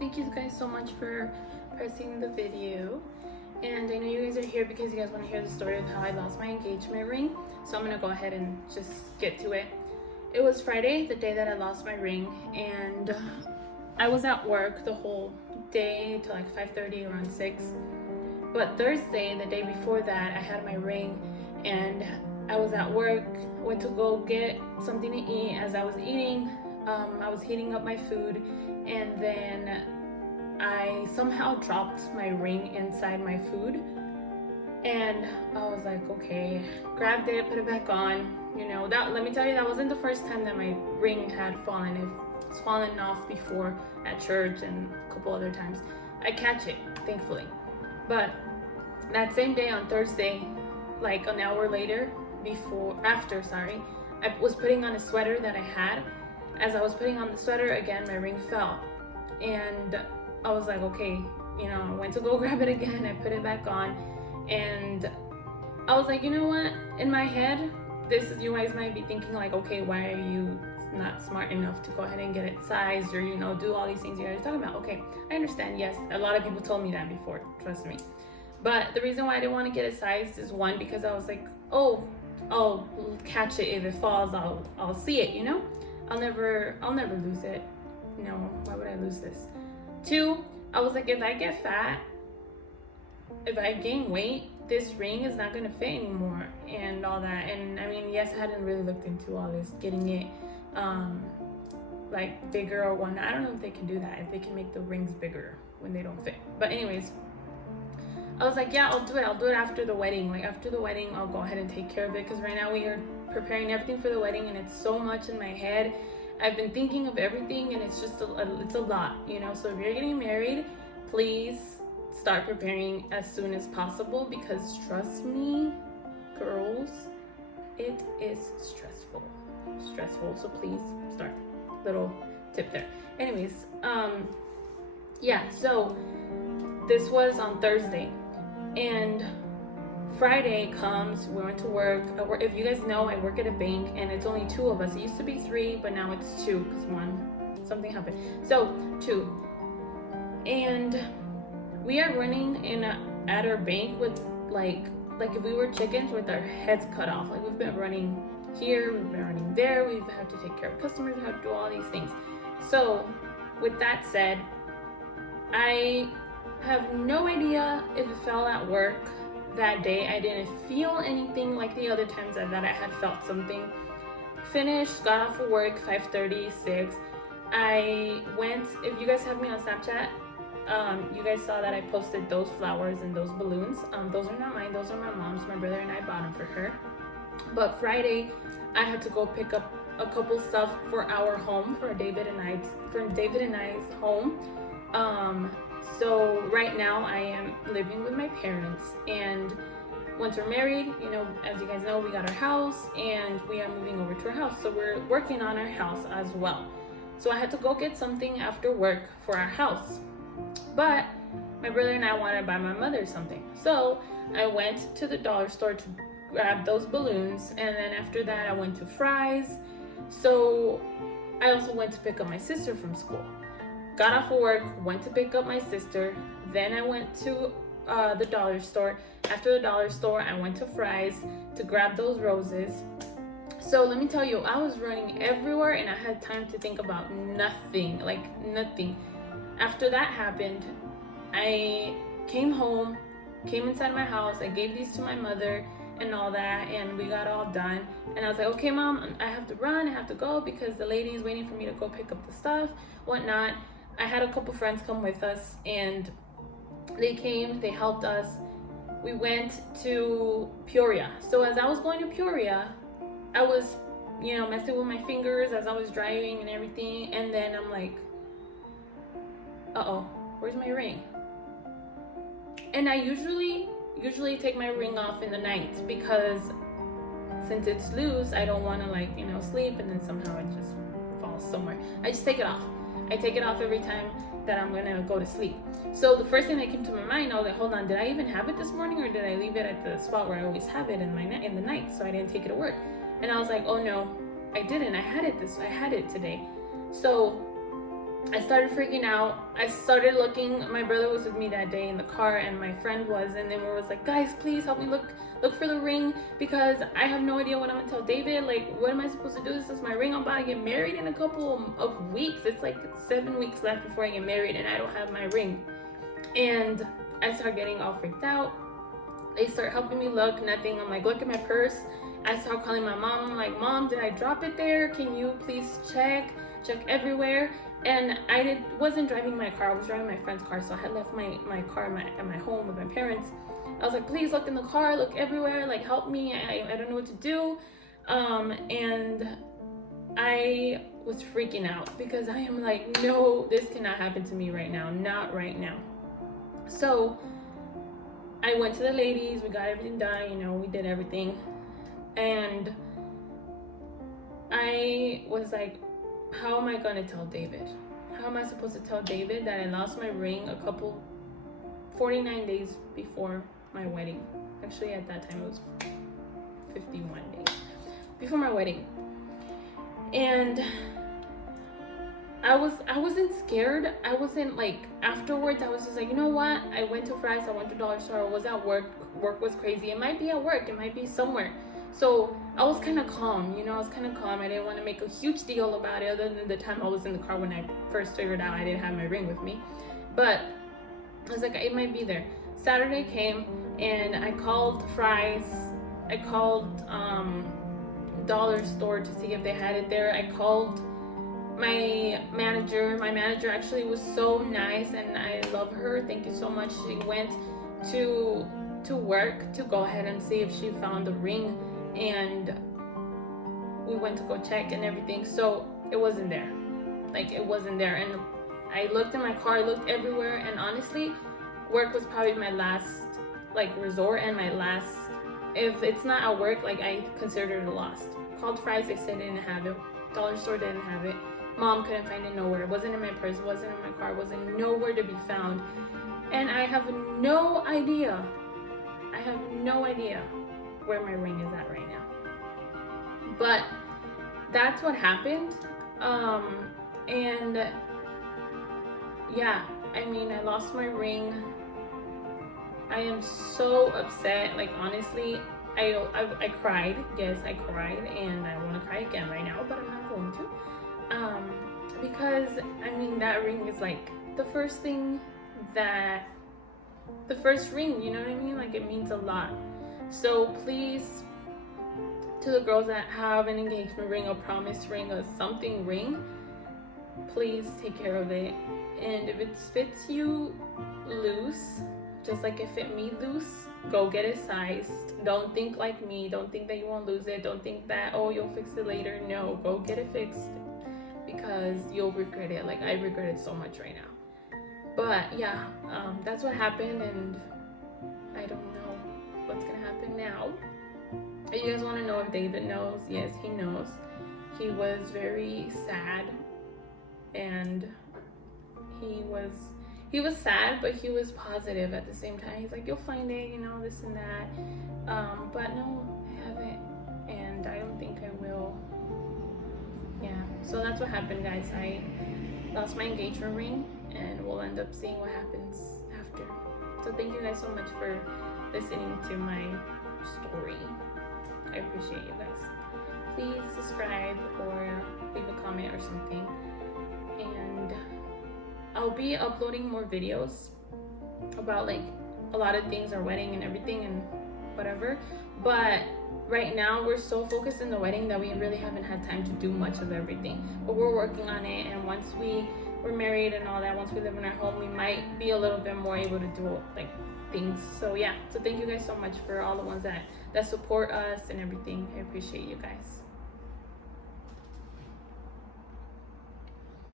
Thank you guys so much for pressing the video. And I know you guys are here because you guys want to hear the story of how I lost my engagement ring. So I'm gonna go ahead and just get to it. It was Friday, the day that I lost my ring, and I was at work the whole day till like 5:30, around 6. But Thursday, the day before that, I had my ring and I was at work, went to go get something to eat. As I was eating, I was heating up my food, and then I somehow dropped my ring inside my food. And I was like, okay, grabbed it, put it back on. That, let me tell you, that wasn't the first time that my ring had fallen. It's fallen off before at church and a couple other times. I catch it, thankfully. But that same day on Thursday, like an hour later, I was putting on a sweater that I had. As I was putting on the sweater again, my ring fell. And I was like, okay, I went to go grab it again. I put it back on. And I was like, you know what? In my head, you guys might be thinking like, okay, why are you not smart enough to go ahead and get it sized or, do all these things you guys are talking about? Okay, I understand. Yes, a lot of people told me that before, trust me. But the reason why I didn't want to get it sized is, one, because I was like, oh, I'll catch it. If it falls, I'll see it, I'll never lose it. Why would I lose this? Two, I was like, if I get fat, if I gain weight, this ring is not gonna fit anymore and all that. And I mean, yes, I hadn't really looked into all this, getting it like bigger or whatnot. I don't know if they can do that, if they can make the rings bigger when they don't fit. But anyways, I was like, yeah, I'll do it after the wedding. Like after the wedding, I'll go ahead and take care of it, because right now we are preparing everything for the wedding and it's so much in my head. I've been thinking of everything and it's just it's a lot, So if you're getting married, please start preparing as soon as possible, because trust me, girls, it is stressful. So please start. Little tip there. Anyways, so this was on Thursday, and Friday comes, we went to work. If you guys know, I work at a bank and it's only 2 of us. It used to be 3, but now it's 2 because something happened. So 2. And we are running at our bank with like if we were chickens with our heads cut off. Like we've been running here, we've been running there, we've had to take care of customers, we have to do all these things. So with that said, I have no idea if it fell at work that day. I didn't feel anything like the other times that I had felt something. Finished, got off of work, 5:30, 6. I went, if you guys have me on Snapchat, you guys saw that I posted those flowers and those balloons. Those are not mine, those are my mom's. My brother and I bought them for her. But Friday, I had to go pick up a couple stuff for our home, for David and I's home. So right now I am living with my parents, and once we're married, as you guys know, we got our house and we are moving over to our house. So we're working on our house as well. So I had to go get something after work for our house. But my brother and I wanted to buy my mother something. So I went to the dollar store to grab those balloons, and then after that I went to Fry's. So I also went to pick up my sister from school. Got off of work, went to pick up my sister, then I went to the dollar store. After the dollar store, I went to Fry's to grab those roses. So let me tell you, I was running everywhere and I had time to think about nothing, like nothing. After that happened, I came home, came inside my house, I gave these to my mother and all that, and we got all done. And I was like, okay, Mom, I have to run, I have to go because the lady is waiting for me to go pick up the stuff, whatnot. I had a couple friends come with us, and they came, they helped us. We went to Peoria. So as I was going to Peoria, I was, messing with my fingers as I was driving and everything. And then I'm like, uh-oh, where's my ring? And I usually take my ring off in the night, because since it's loose, I don't want to sleep and then somehow it just falls somewhere. I just take it off. I take it off every time that I'm gonna go to sleep. So the first thing that came to my mind, I was like, hold on, did I even have it this morning, or did I leave it at the spot where I always have it in the night, so I didn't take it to work? And I was like, oh no, I didn't. I had it today. So I started freaking out. I started looking. My brother was with me that day in the car, and my friend was, and then we was like, guys, please help me look for the ring, because I have no idea what I'm gonna tell David. Like, what am I supposed to do? This is my ring. I'm about to get married in a couple of weeks. It's like 7 weeks left before I get married, and I don't have my ring. And I start getting all freaked out. They start helping me look, nothing. I'm like, look at my purse. I start calling my mom. I'm like, Mom, did I drop it there? Can you please check everywhere? And I wasn't driving my car. I was driving my friend's car, so I had left my car at my home with my parents. I was like, please look in the car, look everywhere, like help me. I don't know what to do. And I was freaking out because I am like, no, this cannot happen to me right now, not right now. So I went to the ladies, we got everything done, we did everything. And I was like, how am I gonna tell David? How am I supposed to tell David that I lost my ring 49 days before my wedding? Actually, at that time it was 51 days before my wedding. And I wasn't scared. I wasn't like, afterwards I was just like, you know what? I went to Fry's, I went to Dollar Store, I was at work. Work was crazy. It might be at work, it might be somewhere. So I was kind of calm, I was kind of calm. I didn't want to make a huge deal about it, other than the time I was in the car when I first figured out I didn't have my ring with me. But I was like, it might be there. Saturday came and I called Fry's. I called Dollar Store to see if they had it there. I called my manager. My manager actually was so nice, and I love her. Thank you so much. She went to work to go ahead and see if she found the ring, and we went to go check and everything. So it wasn't there. Like, it wasn't there. And I looked in my car, I looked everywhere, and honestly, work was probably my last resort, and my last, if it's not at work, I considered it lost. Called Fry's, they said they didn't have it. Dollar Store didn't have it. Mom couldn't find it nowhere. It wasn't in my purse, it wasn't in my car, it wasn't nowhere to be found. And I have no idea where my ring is at right now. But that's what happened. And yeah, I lost my ring. I am so upset. Honestly, I cried. Yes, I cried, and I want to cry again right now, but I'm not going to. Because that ring is the first ring, you know what I mean? It means a lot. So please, to the girls that have an engagement ring, a promise ring, a something ring, please take care of it. And if it fits you loose, just like it fit me loose, go get it sized. Don't think like me. Don't think that you won't lose it. Don't think that, oh, you'll fix it later. No, go get it fixed, because you'll regret it. I regret it so much right now. But yeah, that's what happened, and I don't know what's gonna happen now. If you guys want to know if David knows, yes, he knows. He was very sad, and he was sad, but he was positive at the same time. He's like, you'll find it, this and that. But no, I haven't, and I don't think I will. Yeah, so that's what happened, guys. I lost my engagement ring, and we'll end up seeing what happens after. So thank you guys so much for listening to my story. I appreciate you guys. Please subscribe or leave a comment or something. And I'll be uploading more videos about a lot of things, our wedding and everything and whatever. But right now we're so focused in the wedding that we really haven't had time to do much of everything. But we're working on it, and once we're married and all that, once we live in our home, we might be a little bit more able to do things. So yeah, so thank you guys so much for all the ones that support us and everything. I appreciate you guys.